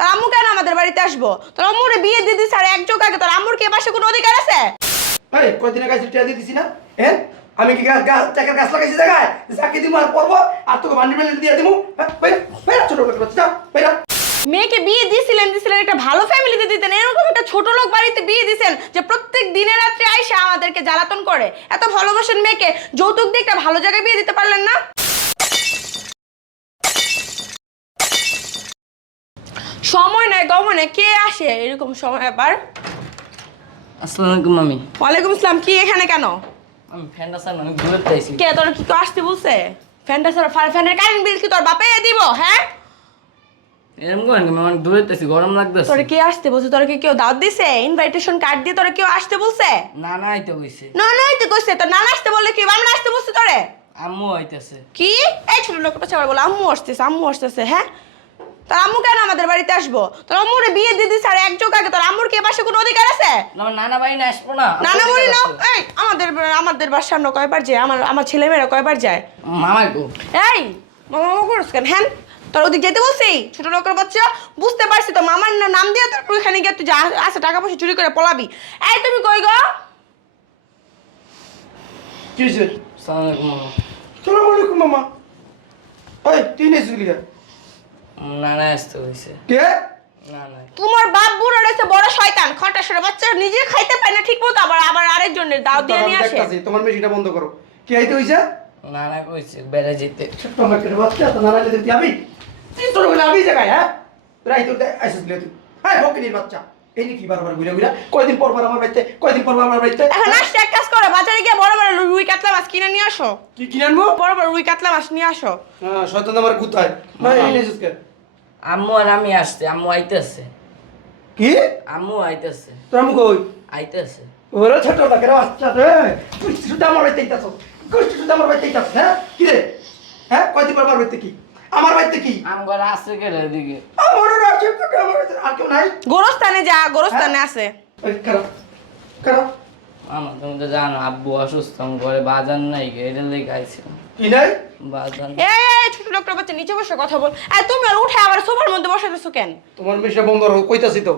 তোর আম্মু কেন আমাদের বাড়িতে আসব? তোর আম্মুরে বিয়ে দিদি স্যার এক যোগ আগে তোর আম্মুর কি এ পাশে কোনো অধিকার আছে? এই কয়দিনের গাছ টিয়া দিয়ে দিছি না? হ্যাঁ? আমি কি গাছ গাছ টাকার গাছ লাগাইছি জায়গায়? যাকে দিব আর পড়ব আর তোকে বান্ডি মেলে দিয়ে দিব হ্যাঁ বাইরা ছোট লোকের বাচ্চা বাইরা মেয়েকে বিয়ে দিয়েছিলেন দিয়েছিলেন একটা ভালো ফ্যামিলিতে দিতেন এরকম একটা ছোট লোক বাড়িতে বিয়ে দিয়েছেন যে প্রত্যেক দিনে রাত্রে আইসা আমাদেরকে জ্বালাতন করে। এত ভালোবাসেন মেয়েকে যৌতুক দিয়ে একটা ভালো জায়গায় বিয়ে দিতে পারলেন না? সময় নাই গমনে কে আসে? এরকম সময় আবার। আসসালামু আলাইকুম মামি। ওয়ালাইকুম আসসালাম কি এখানে কেন? আমি ফ্যানটা স্যার অনেক দূরে চাইছি কে তোর কি কেউ আসতে বলছে? ফ্যানটা স্যার ফ্যানের কারেন্ট বিল কি তোর বাপে দিব হ্যাঁ? এরকম করেন আমি অনেক দূরে চাইছি গরম লাগতেছে। তোরে কে আসতে বলছে? তোরে কি কেউ দাওয়াত দিছে? ইনভাইটেশন কার্ড দিয়ে তোরে কেউ আসতে বলছে? না না আইতে কইছে। না না তো কইছে তো নানা আসতে বললে কি আমরা আসতে বলছি তোরে? আম্মু আইতেছে। কি? এই ছোট লোকটা চাবার বলে আম্মু আসতেছে আম্মু আসতেছে হ্যাঁ? তোর আম্মু কেন আমাদের বাড়িতে আসব? তোর আম্মুর বিয়ে দিদি স্যার এক যোগ আগে তোর আম্মুর কি পাশে কোনো অধিকার আছে? আমার নানা বাড়ি না আসব না। নানা আমার বলি না? এই আমাদের আমাদের বাসার সামনে কয়বার যায়? আমার আমার ছেলে মেয়েরা কয়বার যায়? মামাই গো। এই মামা মামা করস কেন? হ্যাঁ তোর ওদিক যেতে বলছি? ছোট লোকের বাচ্চা বুঝতে পারছি তো মামার না- নাম দিয়ে তোর ওইখানে গিয়ে তুই যা আছে টাকা পয়সা চুরি করে পলাবি। এই তুমি কই গো? কি হয়েছে আসসালামু আলাইকুম মামা। সালাম আলাইকুম মামা। এই তুই নেই শুনলি নানা আসতে কইছে কে? না না তোমার বাপ বুড়ো রয়েছে বড় শয়তান। খটা সরে বাচ্চা নিজে খাইতে পায় না ঠিক মতো আবার আবার আরেকজনের দাও দিয়ে নিয়ে আসে। দেখতাছি, তোমার মেশিনটা বন্ধ করো। কি আইতে হইছে? নানা কইছে বেড়ে যেতে। ছোট্ট বাচ্চা তো আমি? তুই তোর বলে আমি জায়গায় হ্যাঁ? রাই দিলে তুই হ্যাঁ বকিনির বাচ্চা। এই কি বারবার ঘুরে ঘুরে? কয়দিন পর পর আমার বাড়িতে কয়দিন পর পর আমার বাড়িতে? এখন আসছে এক কাজ করো বাজারে গিয়ে বড় বড় রুই কাতলা মাছ কিনে নিয়ে আসো। কি কিনে আনব? বড় বড় রুই কাতলা মাছ নিয়ে আসো। হ্যাঁ শয়তান আমার গুতায় ভাই এই কে আম্মু আর আমি আসছে আম্মু আইতেছে। কি? আম্মু আইতেছে। তোর আমি কই? আইতেছে। ওরে ছোট লোকের বাচ্চা রে। তুই শুধু আমার বাড়িতে ইতাছ গোষ্ঠী শুধু আমার বাড়িতে ইতাছ হ্যাঁ? কি রে? হ্যাঁ? কয়দিন পর আমার বাড়িতে কি? আমার বাড়িতে কি? আম ঘর আসছে কে রে এদিকে? আমার রাজ্য আমার বাড়িতে আর কেউ নাই। গোরস্থানে যা গোরস্থানে আছে। এই কারও কারও। আমার তুমি তো জানো আব্বু অসুস্থ আমি ঘরে বাজার নাই এটা লেগে আইছি কি নাই? বাজার এই এই, ছোট লোকটার বাচ্চা নিচে বসে কথা বল। আর তুমি উঠে আবার সোফার মধ্যে বসাতেছো কেন? তোমার মেশে বন্ধ করো কইতাছি তো।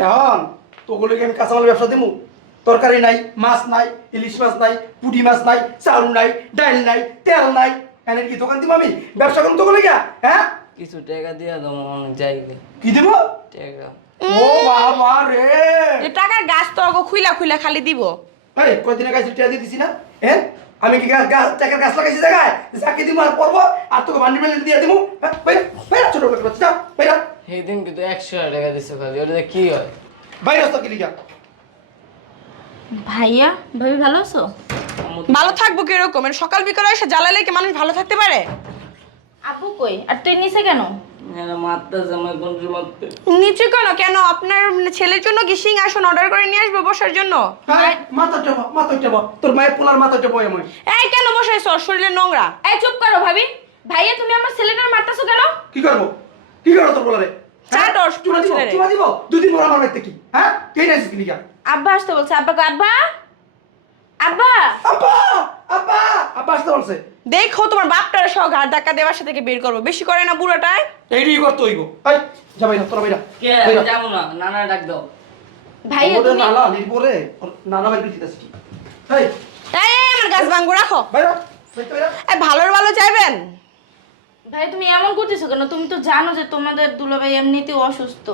এখন তোগুলোকে আমি কাঁচামাল ব্যবসা দিমু। তরকারি নাই মাছ নাই ইলিশ মাছ নাই পুঁটি মাছ নাই চাউল নাই ডাইল নাই তেল নাই। এনে কি দোকান দিব আমি? ব্যবসা করুন তোগুলো হ্যাঁ? কিছু টাকা দিয়ে দাও অনেক কি দিব টাকা। ও বাবা রে। এই টাকার গাছ তো আগো খুইলা খুইলা খালি দিব। এই কয়দিনের গাছ টিয়া দিয়ে দিছি না? হ্যাঁ? আমি কি গাছ গাছ টাকার গাছ লাগাইছি জায়গায়? যাকে দিব আর পড়ব আর তোকে বান্ডি মেলে দিয়ে দিব হ্যাঁ? বাইরা বাইরা ছোট লোকের বাচ্চা বাইরা সেই দিন কিন্তু একশো টাকা দিছে খালি ওটা কি হয়? বাইরে তো কিলিকা ভাইয়া ভাবি ভালো আছো? ভালো থাকব কীরকম? এর সকাল বিকালে এসে জ্বালালে কি মানুষ ভালো থাকতে পারে? আব্বু কই? আর তুই নিছে কেন? মারতে নিচে কেন? কেন? আপনার ছেলের জন্য কি সিংহাসন অর্ডার করে নিয়ে আসব বসার জন্য? হ্যাঁ মাথা চাপা মাথা চাপা। তোর মায়ের পোলার মাথা চাপা এমন এই কেন বসাইছো? শরীরে নোংরা। এই চুপ করো ভাবি। ভাইয়া তুমি আমার ছেলেটার মারতেছো কেন? কি করব? কি করো তোর পোলারে? চাটো, চুমা দিব চুমা দিব। দুদিন পর আমার বাড়িতে কি? হ্যাঁ? কে নাইছিস আব্বা আসতে বলছে। আব্বা আব্বা। আব্বা! আব্বা! আব্বা! আব্বা আসতে বলছে। দেখো তোমার বাপটার সহ ঘাট ধাক্কা দেওয়ার সাথে থেকে বের করব? বেশি করে না বুড়োটায়? এইটাই করতে হইব। এই যা বাইরা তোরা বাইরা। কে বাইরা। যাব না নানা ডাক দাও। ওদের তুমি নালা ওর দিতেছি কি এই। এই এই, আমার গাছ ভাঙ্গো রাখো। বাইরা বাইরে বাইরা। এই ভালোর ভালো চাইবেন? ভাই তুমি এমন করতেছো কেন? তুমি তো জানো যে তোমাদের দুলাভাই এমনিতেও অসুস্থ।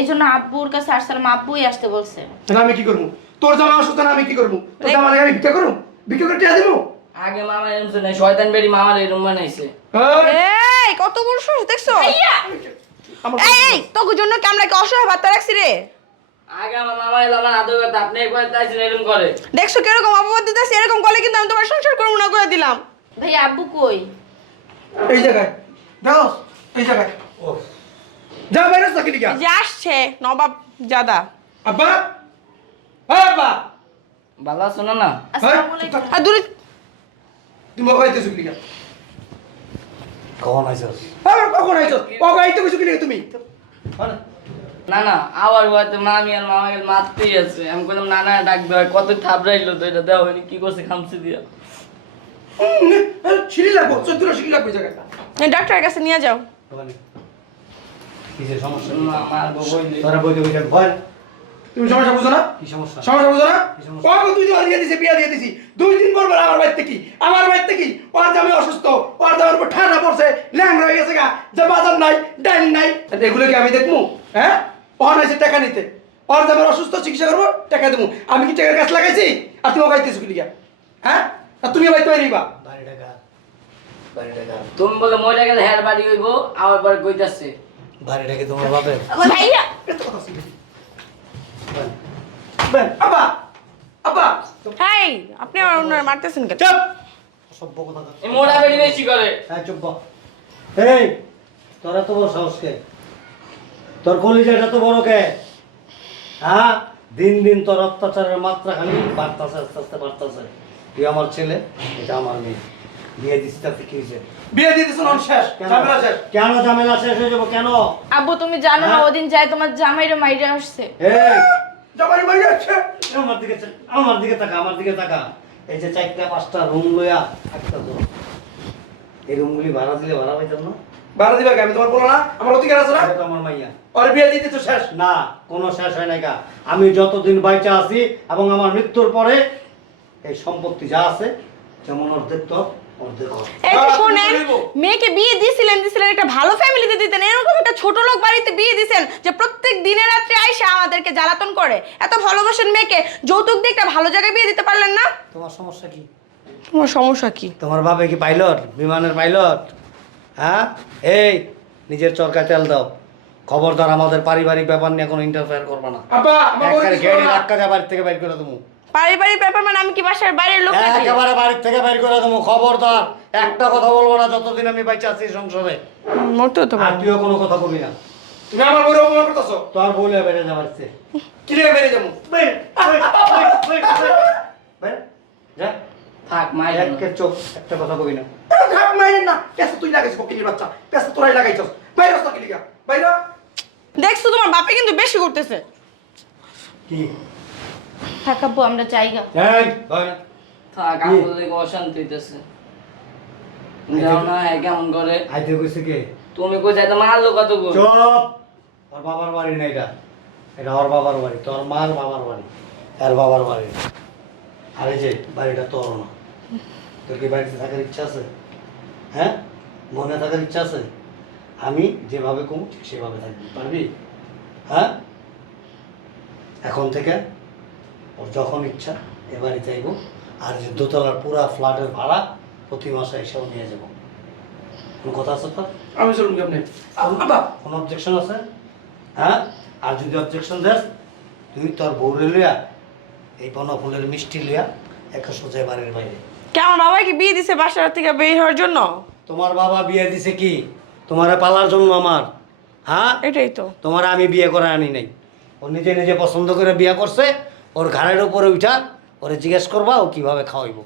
এই জন্য আব্বুর কাছে আসছিলাম আব্বুই আসতে বলছে। তাহলে আমি কি করব? তোর জামা অসুস্থ না আমি কি করব? তোর জামা লাগে আমি ভিক্ষা করব? ভিক্ষা করতে দিব? আগে মামা এরম নাই শয়তান বেরি মামার এরম বানাইছে। এই কত বড় সাহস দেখছ? এই এই তোকে জন্য কি আমরা কি অসহায় ভাতা রাখছি রে? আগে আমার মামা এলো আমার আদর করতে আপনি একবার এরম করে। দেখছ কীরকম অপবাদ দিতেছি? এরকম করলে কিন্তু আমি তোমার সংসার করব না করে দিলাম। ভাই আব্বু কই? এই জায়গায়। দেখো এই জায়গায়। যা বাইরে চাকরি লিখা যে আসছে নবাব জাদা। আব্বা! হ্যাঁ আব্বা ভালো আছো না না? আসসালামু আলাইকুম। আর দূরে তুমি কখন আইসস আবার কখন আইছো আইতে চুকলি লিখা তুমি? না না আবার হয়তো মামি আর মামা গেলে মারতেই আছে। আমি বললাম নানা ডাক দেওয়া কত থাবড়াইলো তো এটা দেওয়া হয়নি কি করছে খামসি দিয়া। ছিঁড়ি লাগবো চোদ্দটা সিঁড়ি লাগবে জায়গাটা ডাক্তারের কাছে নিয়ে যাও। কিসের সমস্যা? মা মারবো বইলে তোরা বইতে বইতে ভয় তুমি সমস্যা বুঝো না? কি সমস্যা? সমস্যা বুঝো না? ওকে দুই দিন দিয়ে দিছি বিয়া দিয়ে দিছি দুই দিন পর আমার বাড়িতে কি? আমার বাড়িতে কি? ওর জামাই অসুস্থ। ওর জামাইয়ের উপর ঠান্ডা পড়ছে ল্যাংরা হয়ে গেছে গা। যে বাজার নাই ডাইল নাই। এগুলো কি আমি দেখব? হ্যাঁ? ওর হয়েছে টাকা নিতে। ওর জামাই অসুস্থ চিকিৎসা করব টাকা দেবো। আমি কি টাকার গাছ লাগাইছি? আর তুমি গাইতেছো কি? হ্যাঁ? আর তুমি বাড়িতে পারিবা বাড়ি টাকা বাড়ি টাকা। তুমি বলে মরে গেলে হ্যার বাড়ি হইব আবার পরে কইতাছে। বাড়ি টাকা তোমার বাপের? ভাইয়া! আব্বা! আব্বা! হাই আপনি আমার ওনার মারতেছেন কেন? চুপ! সভ্য কথা এই মোড়া বেড়ি বেশি করে? হ্যাঁ চুপ এই তোর এত বড় সাহস কে? তোর কলিজাটা তো বড় কে? হ্যাঁ? দিন দিন তোর অত্যাচারের মাত্রা খালি বাড়তাছে আস্তে আস্তে বাড়তাছে। তুই আমার ছেলে এটা আমার মেয়ে। বিয়ে দিচ্ছি তাতে কি হয়েছে? বিয়ে দিয়ে দিছো শেষ। কেন? ঝামেলা শেষ। কেন ঝামেলা শেষ হয়ে যাব? কেন? আব্বু তুমি জানো না হ্যাঁ? ওদিন যায় তোমার জামাইরে মাইরে আসছে। এই জামাই বাড়ি যাচ্ছে। আমার দিকে আমার দিকে তাকা আমার দিকে তাকা। এই যে চারটা পাঁচটা রুম লইয়া একটা তো এই রুমগুলি ভাড়া দিলে ভাড়া পাইতাম না। ভাড়া দিবা? আমি তোমার বলো না। আমার অধিকার আছে না? এটা আমার মাইয়া। ওর বিয়ে দিয়ে দিছো শেষ। না কোনো শেষ হয় নাই গা। আমি যতদিন বাইচা আছি এবং আমার মৃত্যুর পরে এই সম্পত্তি যা আছে যেমন অর্ধেক তো। এই যে আহ, শোনেন তুমি বলব। মেয়েকে বিয়ে দিছিলেন দিছিলেন একটা ভালো ফ্যামিলিতে দিতেন এরকম একটা ছোট লোক বাড়িতে বিয়ে দিছেন যে প্রত্যেক দিনে রাত্রে আইসা আমাদেরকে জ্বালাতন করে। এত ভালোবাসেন মেয়েকে যৌতুক দিয়ে একটা ভালো জায়গায় বিয়ে দিতে পারলেন না? তোমার সমস্যা কি? তোমার সমস্যা কি? তোমার বাবা কি পাইলট বিমানের পাইলট হ্যাঁ? এই নিজের চরকায় তেল দাও। খবরদার আমাদের পারিবারিক ব্যাপার নিয়ে কোনো ইন্টারফেয়ার করবে না। গেড়ে। যা বাড়ি থেকে বাইর করে দেবো। পারিবারিক ব্যাপার মানে আমি কি বাসার বাইরের লোক নাকি? একেবারে বাড়ির থেকে বাইর করে দেবো খবরদার। একটা কথা বলব না যতদিন আমি বাইচা আছি সংসারে। তো আর তুইও কোনো কথা বলবি না। তুমি আমার বউরে অপমান করতেছো? তোর বলে বেড়ে যাবার চেয়ে কি বেরিয়ে যাব? যা। থাক মায়ের একে চোখ একটা কথা কবি না। থাক মাইরেন না। পেছা তুই লাগাইছিস ফকিরের বাচ্চা। পেছা তোরাই লাগাইছস। বাইরে রাস্তা কি লিগা বাইরে দেখছ তোমার বাপে কিন্তু বেশি করতেছে কি? থাক আব্বু আমরা জায়গা এই ভয় না। থাক কি? আমাদের লেগে অশান্তি হইতেছে। যাও না হ্যাঁ কেমন করে? আইতে কইছে কে? তুমি কোথায় তো মারলো কত গো চুপ! ওর বাবার বাড়ি না এটা। এটা ওর বাবার বাড়ি তোর মার বাবার বাড়ি আর বাবার বাড়ি। আর এই যে বাড়িটা তোর না। তোর কি বাড়িতে থাকার ইচ্ছা আছে? হ্যাঁ? মনে থাকার ইচ্ছা আছে? আমি যেভাবে কম ঠিক সেভাবে থাকবি পারবি? হ্যাঁ? এখন থেকে ওর যখন ইচ্ছা এ বাড়িতে আইব আর যে দোতলার পুরা ফ্ল্যাটের ভাড়া প্রতি মাসে এসেও নিয়ে যাব। কোনো কথা আছে তোর? আমি চলুন কেমনে? কোনো অবজেকশন আছে? হ্যাঁ? আর যদি অবজেকশন দেস তুই তোর বউরে লইয়া এই বনফুলের মিষ্টি লইয়া একটা সোজা বাড়ির বাইরে। কেমন বাবা কি বিয়ে দিছে বাসার থেকে বের হওয়ার জন্য? তোমার বাবা বিয়ে দিছে কি? তোমার পালার জন্য আমার। হ্যাঁ? এটাই তো। তোমার আমি বিয়ে করে আনি নাই। ও নিজে নিজে পছন্দ করে বিয়ে করছে ওর ঘাড়ের উপরে উঠা ওরে জিজ্ঞেস করবা ও কীভাবে খাওয়াইব।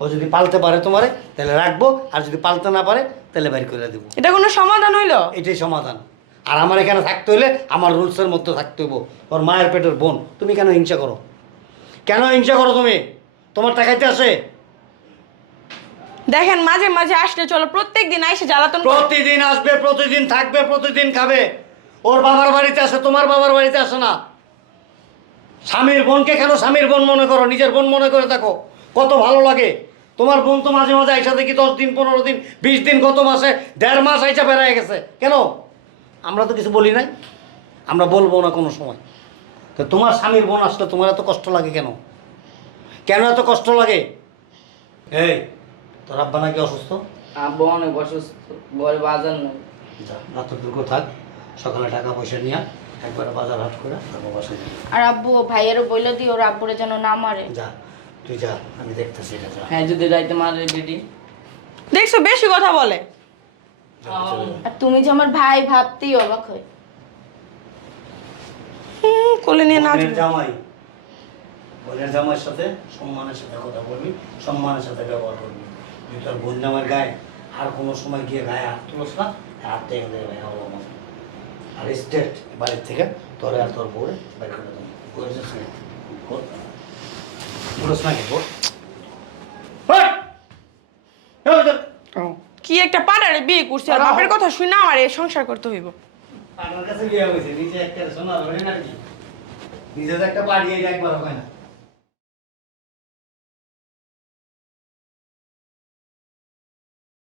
ও যদি পালতে পারে তোমারে তাহলে রাখব আর যদি পালতে না পারে তাহলে বাইর করে দেবো। এটা কোনো সমাধান হইল? এটাই সমাধান। আর আমার এখানে থাকতে হলে আমার রুলসের মধ্যে থাকতে হইব। ওর মায়ের পেটের বোন তুমি কেন হিংসা করো? কেন হিংসা করো তুমি? তোমার টাকাইতে আসে দেখেন মাঝে মাঝে আসলে চলো প্রত্যেক দিন আইসে জ্বালাতন করে। প্রতিদিন আসবে প্রতিদিন থাকবে প্রতিদিন খাবে। ওর বাবার বাড়িতে আসে তোমার বাবার বাড়িতে আসে না। স্বামীর বোনকে কেন স্বামীর বোন মনে করো? নিজের বোন মনে করে থাকো কত ভালো লাগে। তোমার বোন তো মাঝে মাঝে আইসা দেখি দশ দিন পনেরো দিন বিশ দিন গত মাসে দেড় মাস আইসা বেড়ায় গেছে। কেন? আমরা তো কিছু বলি নাই। আমরা বলব না কোনো সময়। তো তোমার স্বামীর বোন আসলে তোমার এত কষ্ট লাগে কেন? কেন এত কষ্ট লাগে? এই তোর আব্বা নাকি অসুস্থ? আব্বা অনেক অসুস্থ ঘরে বাজার নাই। যা রাতের দুর্গ থাক সকালে টাকা পয়সা নিয়ে একবারে বাজার হাট করে তারপর বাসায় যাবি। আর আব্বু ভাইয়েরও বইলে দিও ওর আব্বুরে যেন না মারে। যা তুই যা আমি দেখতেছি এটা যা। হ্যাঁ যদি যাইতে মারে বেটি দেখছ বেশি কথা বলে। যা, চলে যা। আর তুমি যে আমার ভাই ভাবতেই অবাক হুম, কোলে নিয়ে নাচ। বোনের জামাই বোনের জামাইয়ের সাথে সম্মানের সাথে কথা বলবি সম্মানের সাথে ব্যবহার করবি। তুই তোর বোন জামাইয়ের গায়ে আর কোনো সময় গিয়ে গায়ে হাত তুলস না হাত থেকে অবমান আর স্টেট বাড়ির থেকে তোর আর তোর বউরে বের করে দেবো। করেছিস কি হ্যাঁ একটা পাড়ারে বিয়ে করছে আর বাপের কথা শুনে আমার এই সংসার করতে হইব। পাড়ার কাছে বিয়ে হয়েছে নিজে একটা শোনা ধরে না কি। নিজে তো একটা বাড়ি একবার হয় না।